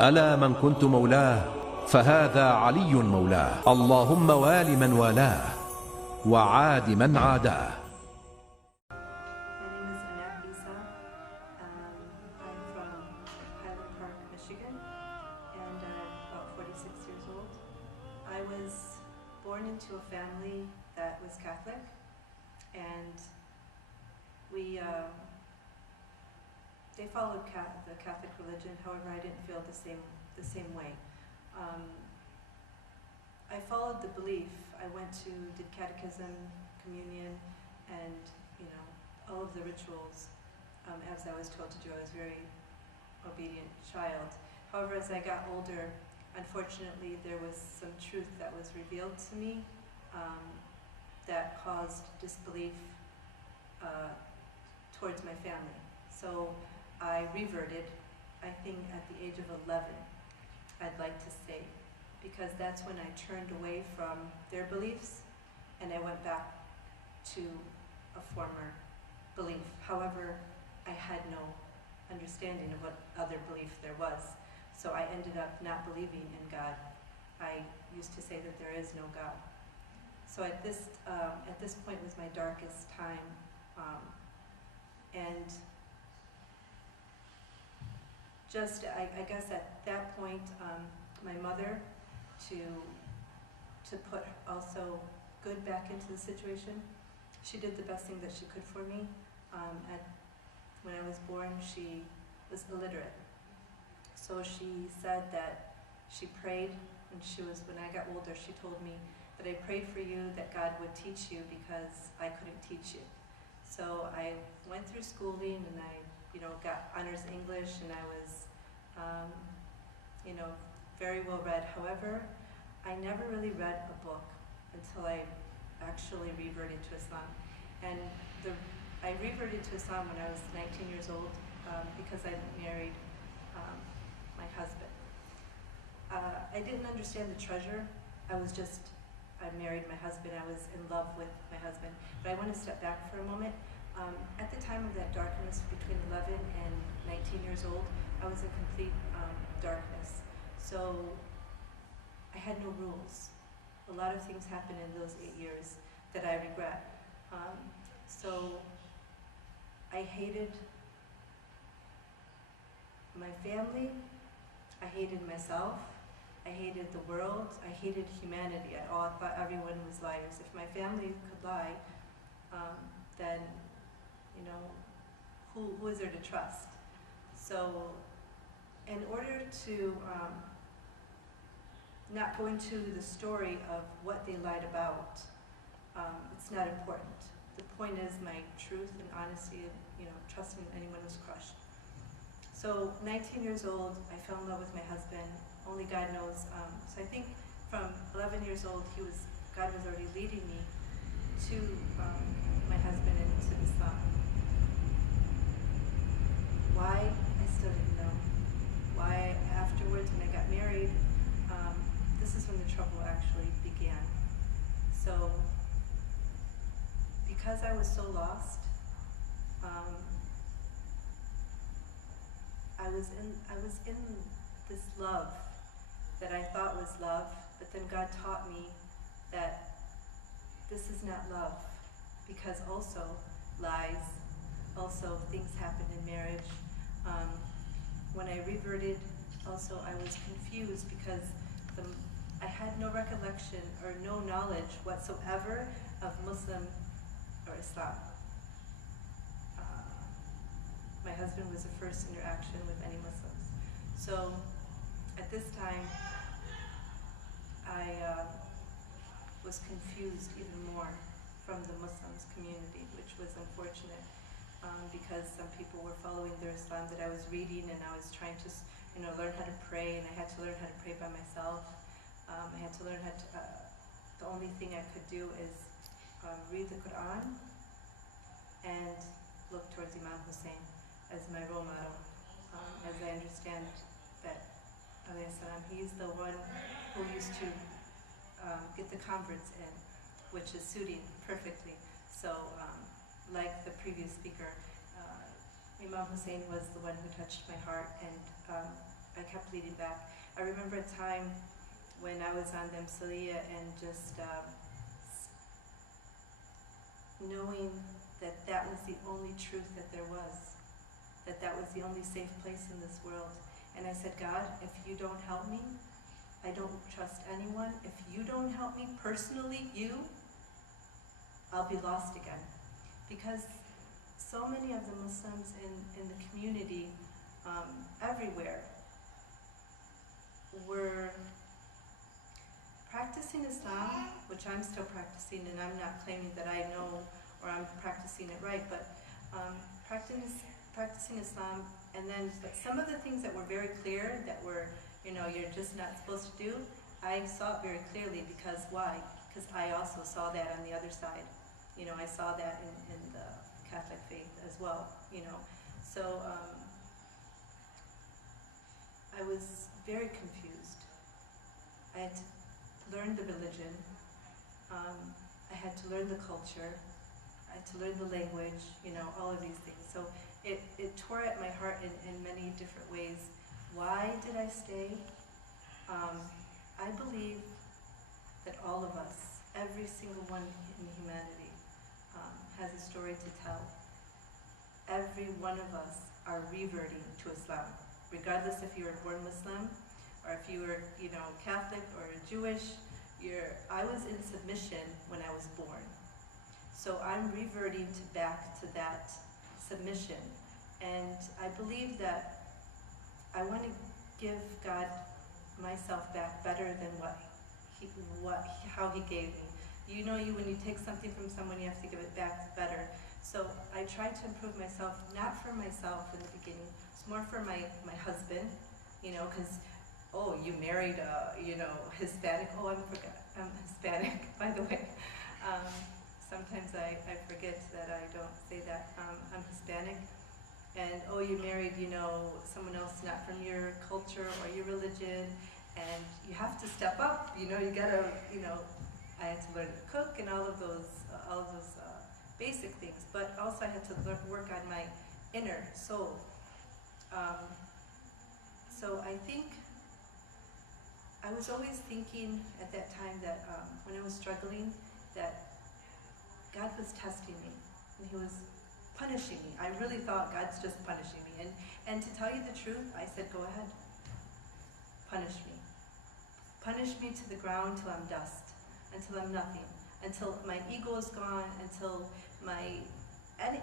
ألا من كنت مولاه فهذا علي مولاه. اللهم وال من والاه وعاد من عاداه. I was born into a family that was Catholic, and they followed the Catholic religion. However, I didn't feel the same way. I followed the belief. I did catechism, communion, and all of the rituals as I was told to do. I was a very obedient child. However, as I got older, unfortunately, there was some truth that was revealed to me that caused disbelief towards my family. So I reverted, I think at the age of 11, I'd like to say, because that's when I turned away from their beliefs and I went back to a former belief. However, I had no understanding of what other belief there was. So I ended up not believing in God. I used to say that there is no God. So at this point was my darkest time, and just I guess at that point, my mother, to put also good back into the situation, she did the best thing that she could for me. When I was born, she was illiterate. So she said that she prayed, and when I got older, she told me that I prayed for you that God would teach you because I couldn't teach you. So I went through schooling and I got honors English, and I was very well read. However, I never really read a book until I actually reverted to Islam. And I reverted to Islam when I was 19 years old because I married my husband. I didn't understand the treasure. I married my husband. I was in love with my husband. But I want to step back for a moment. At the time of that darkness, between 11 and 19 years old, I was in complete darkness. So I had no rules. A lot of things happened in those 8 years that I regret. So I hated my family, I hated myself, I hated the world, I hated humanity at all. I thought everyone was liars. If my family could lie, then who is there to trust? So in order to not go into the story of what they lied about, it's not important. The point is my truth and honesty and trusting anyone who's crushed. So 19 years old, I fell in love with my husband. Only God knows. So I think from 11 years old, God was already leading me to my husband and to Islam. Why? I still didn't know. Why afterwards, when I got married, this is when the trouble actually began. So because I was so lost, I was in this love that I thought was love, but then God taught me that this is not love, because also lies, also things happen in marriage. When I reverted, also I was confused because I had no recollection or no knowledge whatsoever of Muslim or Islam. My husband was the first interaction with any Muslims. So at this time, I was confused even more from the Muslims community, which was unfortunate because some people were following their Islam that I was reading, and I was trying to learn how to pray, and I had to learn how to pray by myself. I had to learn how to, the only thing I could do is read the Quran and look towards Imam Hussein as my role model, as I understand that he's the one who used to get the converts in, which is suiting perfectly. So like the previous speaker, Imam Hussein was the one who touched my heart, and I I kept leading back. I remember a time when I was on the Msaliyah and just knowing that that was the only truth that there was, that was the only safe place in this world. And I said, God, if you don't help me, I don't trust anyone. If you don't help me personally, I'll be lost again. Because so many of the Muslims in the community, everywhere, were practicing Islam, which I'm still practicing, and I'm not claiming that I know or I'm practicing it right, but practicing Islam, and then but some of the things that were very clear, that were, you're just not supposed to do, I saw it very clearly. Because why? Because I also saw that on the other side. I saw that in the Catholic faith as well, So I was very confused. I had to learn the religion. I had to learn the culture. I had to learn the language, all of these things. So it tore at my heart in many different ways. Why did I stay? I believe that all of us, every single one in humanity, has a story to tell. Every one of us are reverting to Islam, regardless if you were born Muslim or if you were, Catholic or Jewish. I was in submission when I was born. So I'm reverting back to that submission. And I believe that I want to give God myself back better than how he gave me. When you take something from someone, you have to give it back better. So I try to improve myself, not for myself in the beginning. It's more for my husband, because, you married Hispanic. Oh, I'm Hispanic, by the way. Sometimes I forget that I don't say that. I'm Hispanic. And, you married, someone else not from your culture or your religion, and you have to step up, you gotta, I had to learn to cook and all of those basic things, but also I had to work on my inner soul. So I think I was always thinking at that time that when I was struggling, that God was testing me, and he was punishing me. I really thought God's just punishing me. And to tell you the truth, I said, go ahead, punish me. Punish me to the ground till I'm dust, until I'm nothing, until my ego is gone, until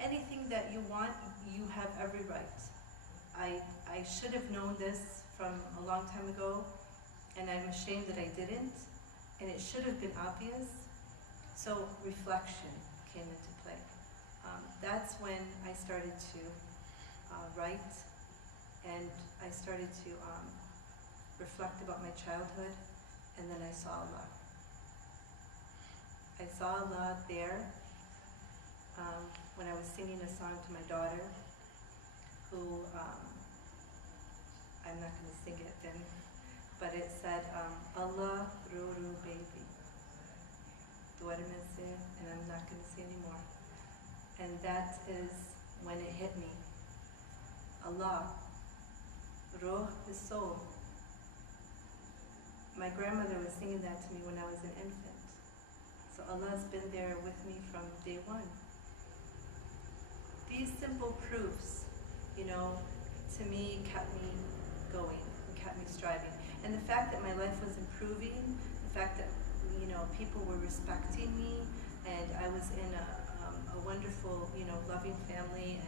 anything that you want, you have every right. I should have known this from a long time ago, and I'm ashamed that I didn't, and it should have been obvious. So reflection came into play. That's when I started to write, and I started to reflect about my childhood, and then I saw Allah. I saw Allah there when I was singing a song to my daughter, who, I'm not going to sing it then, but it said, Allah Ruru baby. Duérmese, and I'm not going to say anymore. And that is when it hit me. Allah, Ruh is soul. My grandmother was singing that to me when I was an infant. So Allah's been there with me from day one. These simple proofs, to me kept me going and kept me striving. And the fact that my life was improving, the fact that people were respecting me, and I was in a wonderful, loving family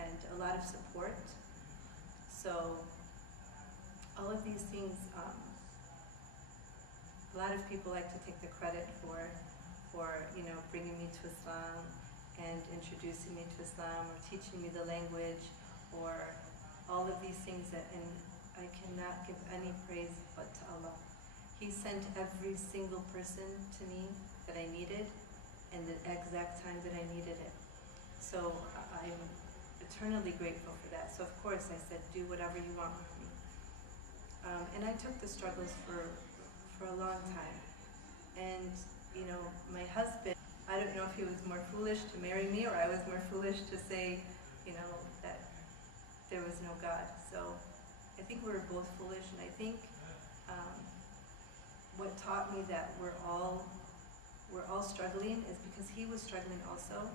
and a lot of support. So all of these things, a lot of people like to take the credit for bringing me to Islam and introducing me to Islam, or teaching me the language, or all of these things and I cannot give any praise but to Allah. He sent every single person to me that I needed, and the exact time that I needed it. So I'm eternally grateful for that. So of course I said, do whatever you want with me. And I took the struggles for a long time. And my husband, I don't know if he was more foolish to marry me, or I was more foolish to say, that there was no God. So I think we were both foolish, and I think what taught me that we're all struggling is because he was struggling also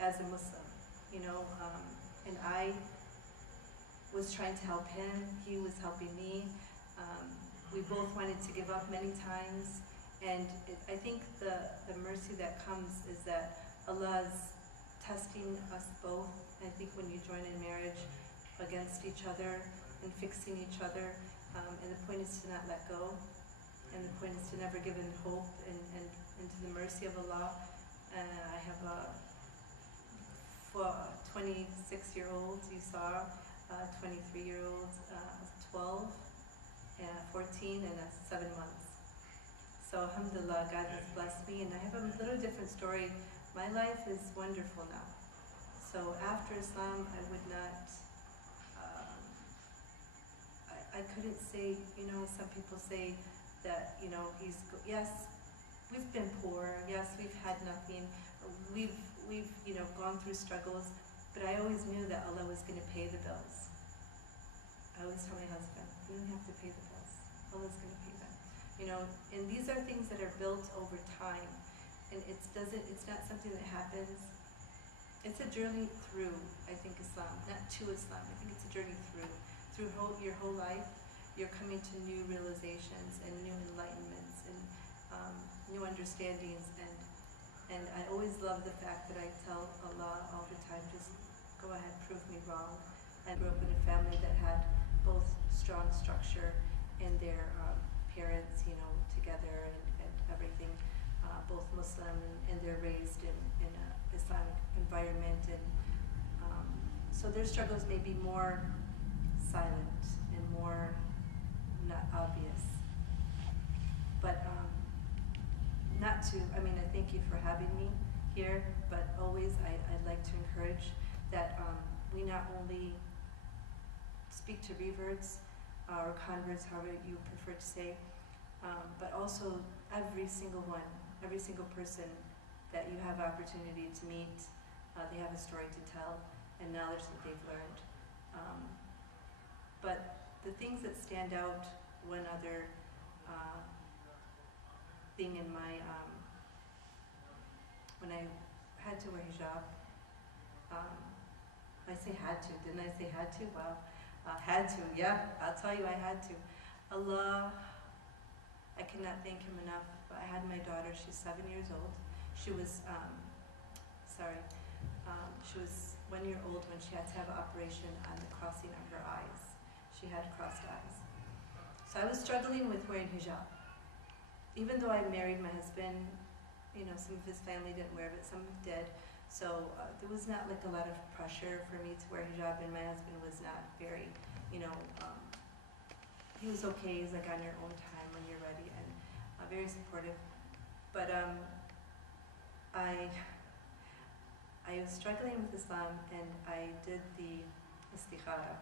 as a Muslim, you know, and I was trying to help him, he was helping me. We both wanted to give up many times, and I think the mercy that comes is that Allah is testing us both. I think when you join in marriage against each other and fixing each other, and the point is to not let go, and the point is to never give in hope and to the mercy of Allah. I have a 26-year-old, you saw, 23-year-old, 12, 14, and 7 months. So alhamdulillah, God has blessed me, and I have a little different story. My life is wonderful now. So after Islam, I would not, I couldn't say, you know, some people say that, you know, yes, we've been poor, yes, we've had nothing, we've you know, gone through struggles, but I always knew that Allah was going to pay the bills. I always tell my husband, you don't have to pay the bills. Allah's going to pay them. You know, and these are things that are built over time, and it's not something that happens. It's a journey through, I think, Islam, not to Islam. I think it's a journey through your whole life. You're coming to new realizations and new enlightenments and new understandings, and I always love the fact that I tell Allah all the time, just go ahead, prove me wrong. I grew up in a family that had both strong structure and their parents, you know, together and everything, both Muslim, and they're raised in an Islamic environment, and so their struggles may be more silent and more not obvious. But not to, I mean, I thank you for having me here, but always I'd like to encourage that we not only speak to reverts or converts, however you prefer to say, but also every single person that you have opportunity to meet, they have a story to tell and knowledge that they've learned. But the things that stand out, one other thing in my, when I had to wear hijab, I say had to, didn't I say had to? Wow, had to, yeah, I'll tell you I had to. Allah, I cannot thank him enough. I had my daughter, she's 7 years old. She was, she was 1 year old when she had to have an operation on the crossing of her eyes. She had crossed eyes. So I was struggling with wearing hijab. Even though I married my husband, you know, some of his family didn't wear it, some did. So there was not like a lot of pressure for me to wear hijab, and my husband was not very, you know, he was okay, he's like on your own time when you're ready, and very supportive. But I was struggling with Islam, and I did the istikhara,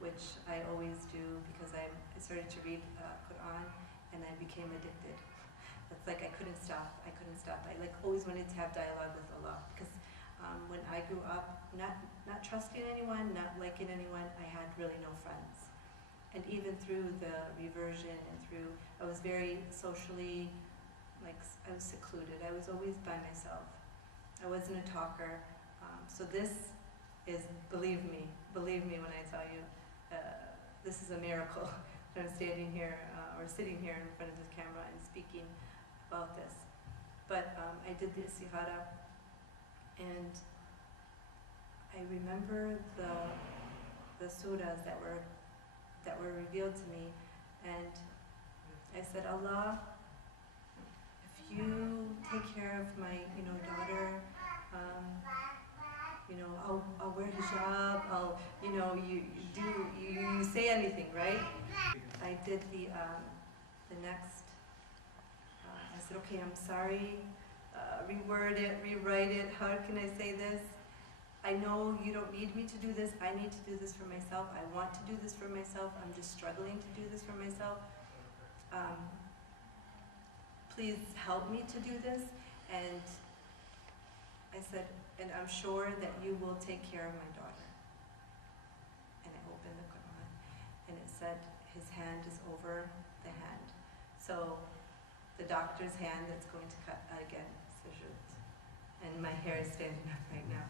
which I always do because I started to read Quran, and I became addicted. It's like I couldn't stop. I like always wanted to have dialogue with Allah, because when I grew up, not trusting anyone, not liking anyone, I had really no friends. And even through the reversion and I was very socially, like, I was secluded. I was always by myself. I wasn't a talker. So this is, believe me when I tell you, this is a miracle that I'm standing here or sitting here in front of this camera and speaking about this. But I did the istikhara, and I remember the surahs that were revealed to me, and I said, Allah, if you take care of my, you know, daughter, you know, I'll wear hijab, you know, you say anything, right? I did the next, I said, okay, I'm sorry, reword it, rewrite it, how can I say this? I know you don't need me to do this, I need to do this for myself, I want to do this for myself, I'm just struggling to do this for myself. Please help me to do this. And I said, and I'm sure that you will take care of my daughter. And I opened the Quran, and it said his hand is over the hand. So the doctor's hand that's going to cut again, and my hair is standing up right now.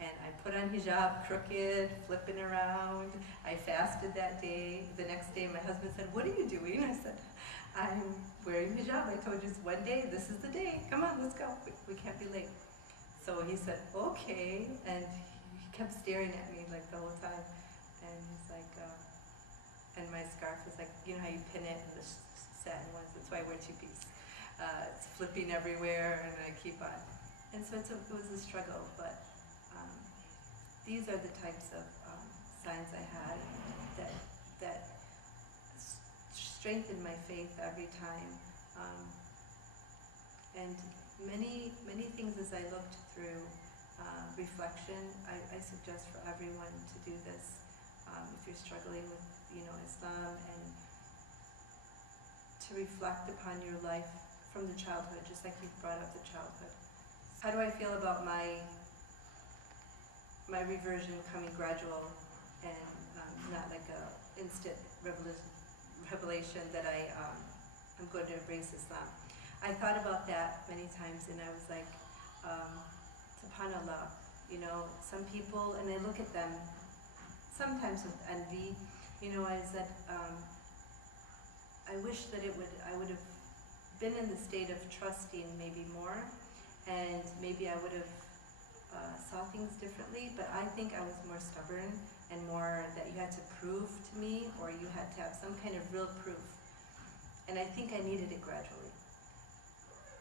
And I put on hijab, crooked, flipping around. I fasted that day. The next day my husband said, "What are you doing?" I said, "I'm wearing hijab. I told you it's one day, this is the day. Come on, let's go. We can't be late." So he said, "Okay." And he kept staring at me like the whole time. And he's like, and my scarf is like, you know how you pin it in the satin ones? That's why I wear two-piece. It's flipping everywhere, and I keep on. And so it was a struggle, but these are the types of signs I had that strengthened my faith every time. And many things as I looked through reflection, I suggest for everyone to do this if you're struggling with, Islam, and to reflect upon your life from the childhood, just like you brought up the childhood. How do I feel about my reversion coming gradual and not like a instant revelation that I'm going to embrace Islam? I thought about that many times, and I was like, subhanallah, some people, and I look at them sometimes with envy. I said, I wish that I would have been in the state of trusting maybe more, and maybe I would have saw things differently, but I think I was more stubborn and more that you had to prove to me, or you had to have some kind of real proof. And I think I needed it gradually.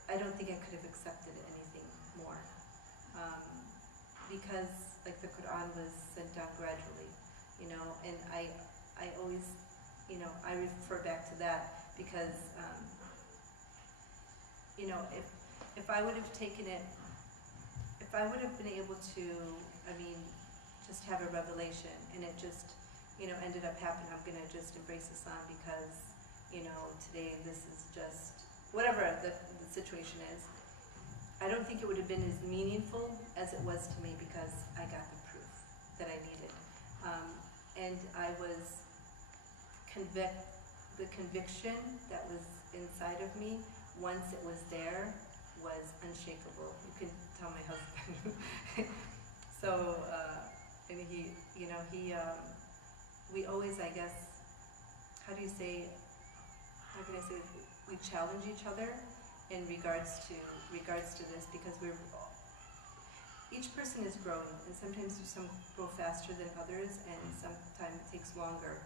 I don't think I could have accepted anything more. Because like the Quran was sent down gradually, and I always, I refer back to that because, if I would have taken it, if I would have been able to, just have a revelation and it just, ended up happening, I'm going to just embrace Islam because, today this is just, whatever the situation is, I don't think it would have been as meaningful as it was to me because I got the proof that I needed. And I was the conviction that was inside of me, once it was there, was unshakable. You can tell my husband. So, and we always, I guess, how can I say, we challenge each other in regards to this, because each person is growing, and sometimes some grow faster than others, and sometimes it takes longer,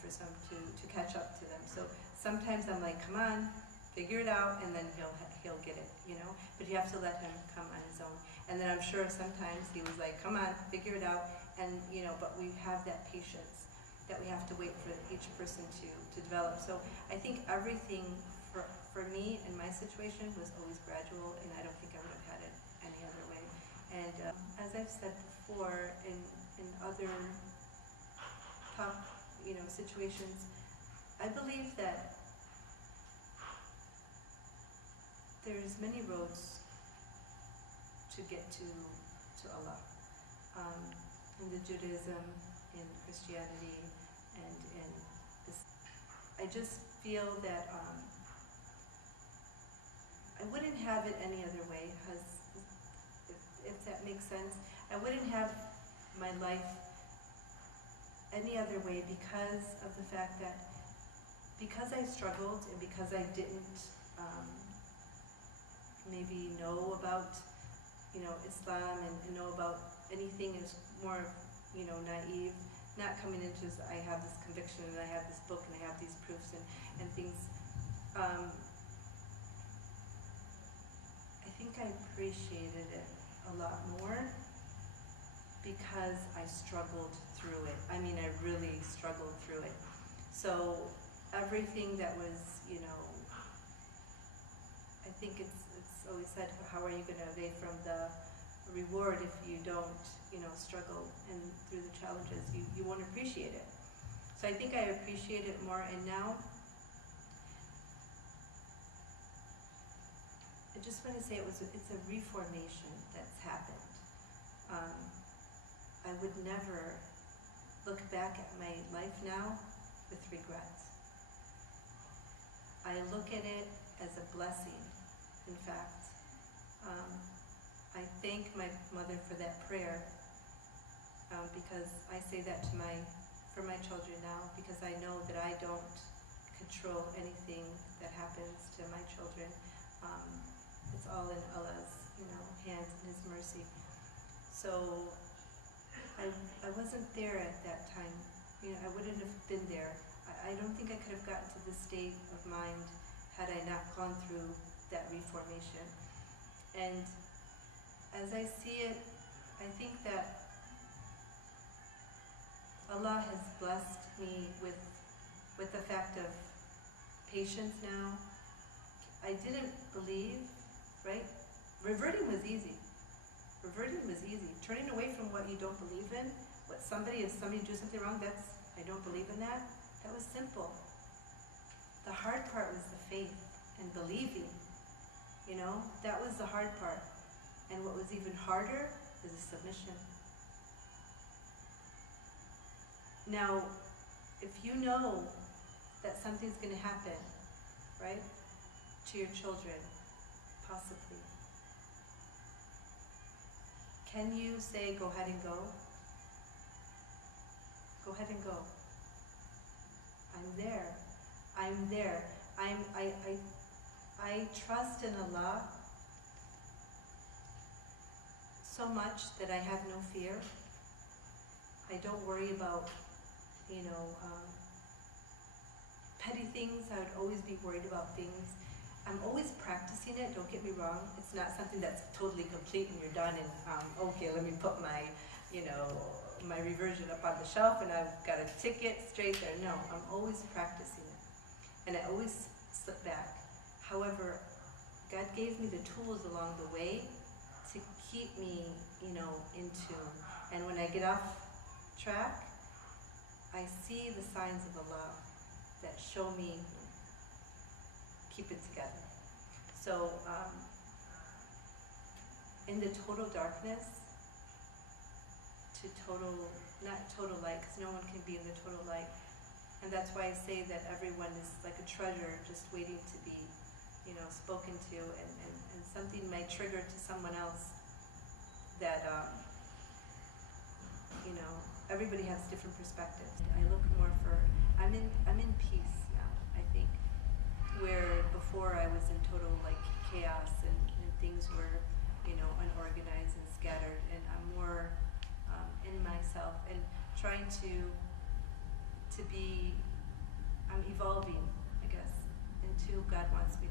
for some to catch up to them. So sometimes I'm like, come on, figure it out, and then he'll get it, but you have to let him come on his own. And then I'm sure sometimes he was like, come on, figure it out, and but we have that patience that we have to wait for each person to develop. So I think everything for me in my situation was always gradual, and I don't think I would have had it any other way. And as I've said before, in other tough, situations, I believe that there's many roads to get to Allah. In the Judaism, in Christianity, and in this, I just feel that I wouldn't have it any other way, if that makes sense. I wouldn't have my life any other way because of the fact that, because I struggled and because I didn't maybe know about, Islam and know about anything, is more, naive, not coming into this, I have this conviction and I have this book and I have these proofs and things. I think I appreciated it a lot more because I struggled through it. I really struggled through it. So everything that was, I think it's always said, how are you going to evade from the reward if you don't, struggle and through the challenges, you won't appreciate it. So I think I appreciate it more, and now I just want to say it's a reformation that's happened. I would never look back at my life now with regret. I look at it as a blessing, in fact. I thank my mother for that prayer, because I say that for my children now, because I know that I don't control anything that happens to my children. It's all in Allah's, hands and His mercy. So I wasn't there at that time. I wouldn't have been there. I don't think I could have gotten to this state of mind had I not gone through that reformation. And as I see it, I think that Allah has blessed me with the fact of patience now. I didn't believe, right? Reverting was easy. Reverting was easy. Turning away from what you don't believe in, if somebody do something wrong, I don't believe in that. That was simple. The hard part was the faith and believing. That was the hard part. And what was even harder is the submission. Now, if you know that something's going to happen, right, to your children, possibly, can you say, go ahead and go? Go ahead and go. I'm there. I'm there. I trust in Allah so much that I have no fear. I don't worry about, petty things. I would always be worried about things. I'm always practicing it, don't get me wrong. It's not something that's totally complete and you're done and, okay, let me put my, my reversion up on the shelf and I've got a ticket straight there. No, I'm always practicing it. And I always slip back. However, God gave me the tools along the way to keep me, in tune. And when I get off track, I see the signs of Allah that show me keep it together. So, in the total darkness to not total light, because no one can be in the total light. And that's why I say that everyone is like a treasure just waiting to be, spoken to, and something might trigger to someone else that, everybody has different perspectives. I look more I'm in peace now, I think, where before I was in total chaos and things were, unorganized and scattered, and I'm more in myself and trying to be, I'm evolving, I guess, into who God wants me